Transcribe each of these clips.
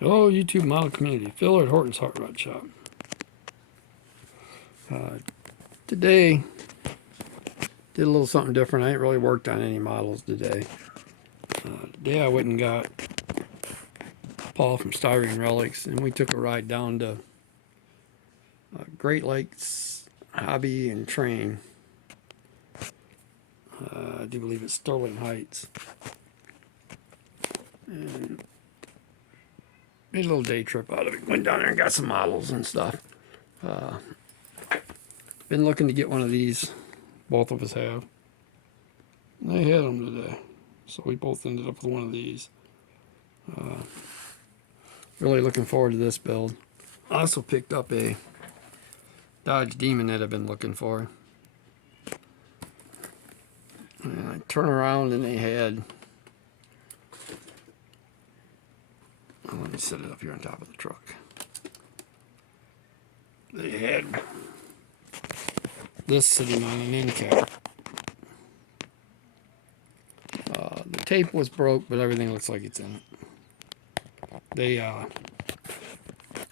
Hello, YouTube model community. Phil at Horton's Hot Rod Shop. Today, did a little something different. I ain't really worked on any models today. Today I went and got Paul from Styrene Relics, and we took a ride down to Great Lakes Hobby and Train. I do believe it's Sterling Heights. And made a little day trip out of it. Went down there and got some models and stuff. Been looking to get one of these. Both of us have. And they had them today. So we both ended up with one of these. Really looking forward to this build. I also picked up a Dodge Demon that I've been looking for. And I turn around and they had... Oh, let me set it up here on top of the truck. They had this sitting on an end cap. The tape was broke, but everything looks like it's in it. They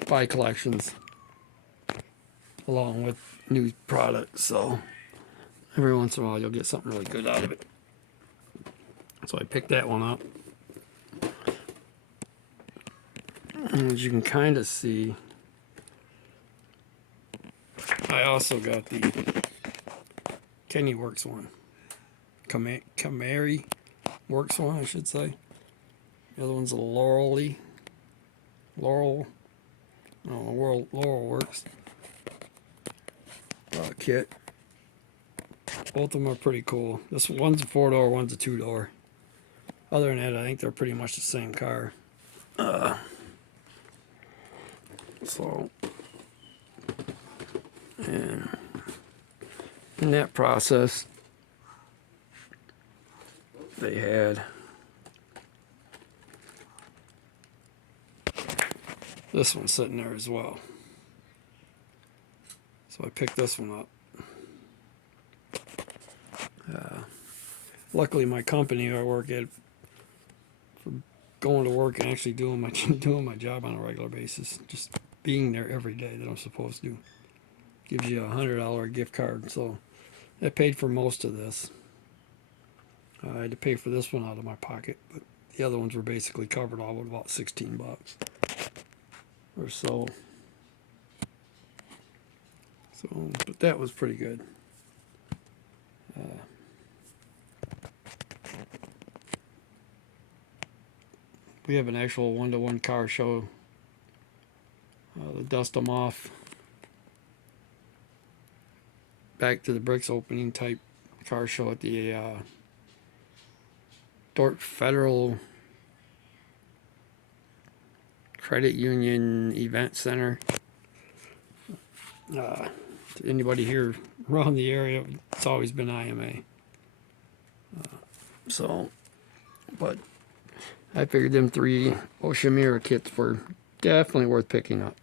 buy collections along with new products, so every once in a while you'll get something really good out of it. So I picked that one up. And as you can kind of see, I also got the Kenny Works one. Camary Works one, I should say. The other one's a Laurel, Laurel Works kit. Both of them are pretty cool. This one's a 4-door, one's a 2-door. Other than that, I think they're pretty much the same car. So, and in that process, they had this one sitting there as well. So I picked this one up. Luckily, my company I work at, for going to work and actually doing my job on a regular basis, just being there every day that I'm supposed to, gives you a $100 gift card. So that paid for most of this. I had to pay for this one out of my pocket, but the other ones were basically covered all with about 16 bucks or so. So, but that was pretty good. We have an actual one-to-one car show. They dust them off. Back to the bricks opening type car show at the Dordt Federal Credit Union Event Center. To anybody here around the area, it's always been IMA. But I figured them 3 Oshimura kits were definitely worth picking up.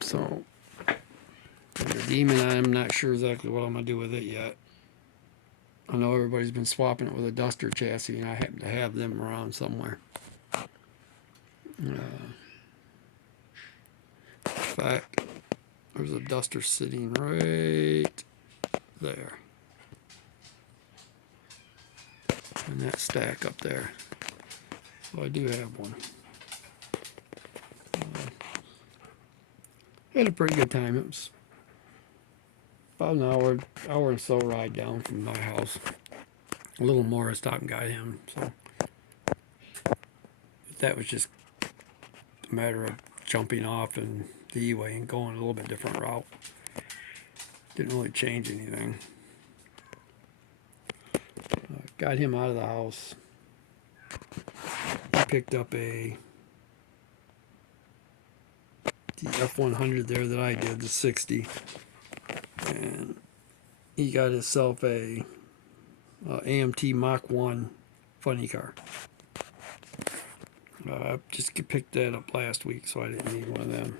So the Demon, I'm not sure exactly what I'm going to do with it yet. I know everybody's been swapping it with a Duster chassis, and I happen to have them around somewhere. In fact, there's a Duster sitting right there. In that stack up there. So I do have one. Had a pretty good time. It was about an hour or so ride down from my house. A little more, I stopped and got him. So that was just a matter of jumping off and the E-way and going a little bit different route. Didn't really change anything. Got him out of the house. Picked up the F100 there that I did, the 60. And he got himself a AMT Mach 1 funny car. Just picked that up last week, so I didn't need one of them.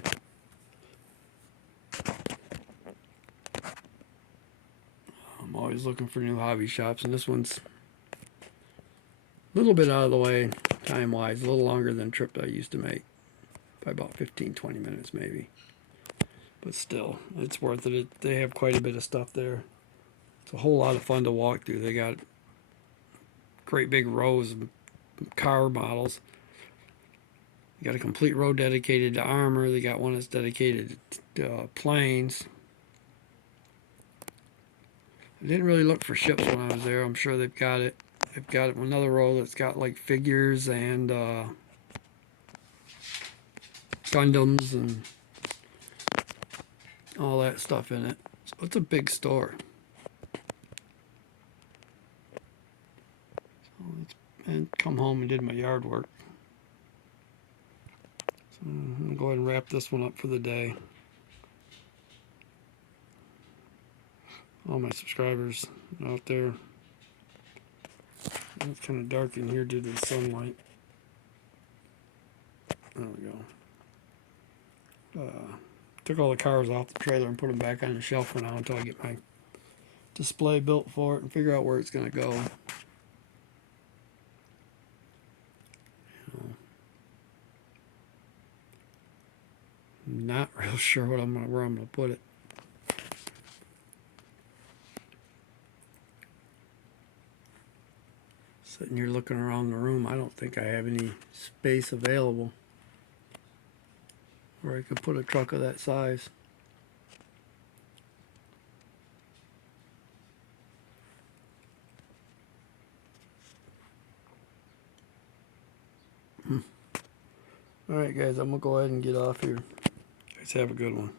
I'm always looking for new hobby shops, and this one's little bit out of the way time wise, a little longer than the trip I used to make. By about 15-20 minutes maybe. But still, it's worth it. They have quite a bit of stuff there. It's a whole lot of fun to walk through. They got great big rows of car models. They got a complete row dedicated to armor. They got one that's dedicated to planes. I didn't really look for ships when I was there. I'm sure they've got it. They've got another row that's got like figures and Gundams and all that stuff in it. So it's a big store. And come home and did my yard work. So I'm going to go ahead and wrap this one up for the day. All my subscribers out there. It's kind of dark in here due to the sunlight. There we go. Took all the cars off the trailer and put them back on the shelf for now until I get my display built for it and figure out where it's going to go. Not real sure where I'm gonna put it. Sitting here looking around the room, I don't think I have any space available where I could put a truck of that size. Alright guys, I'm gonna go ahead and get off here. Guys have a good one.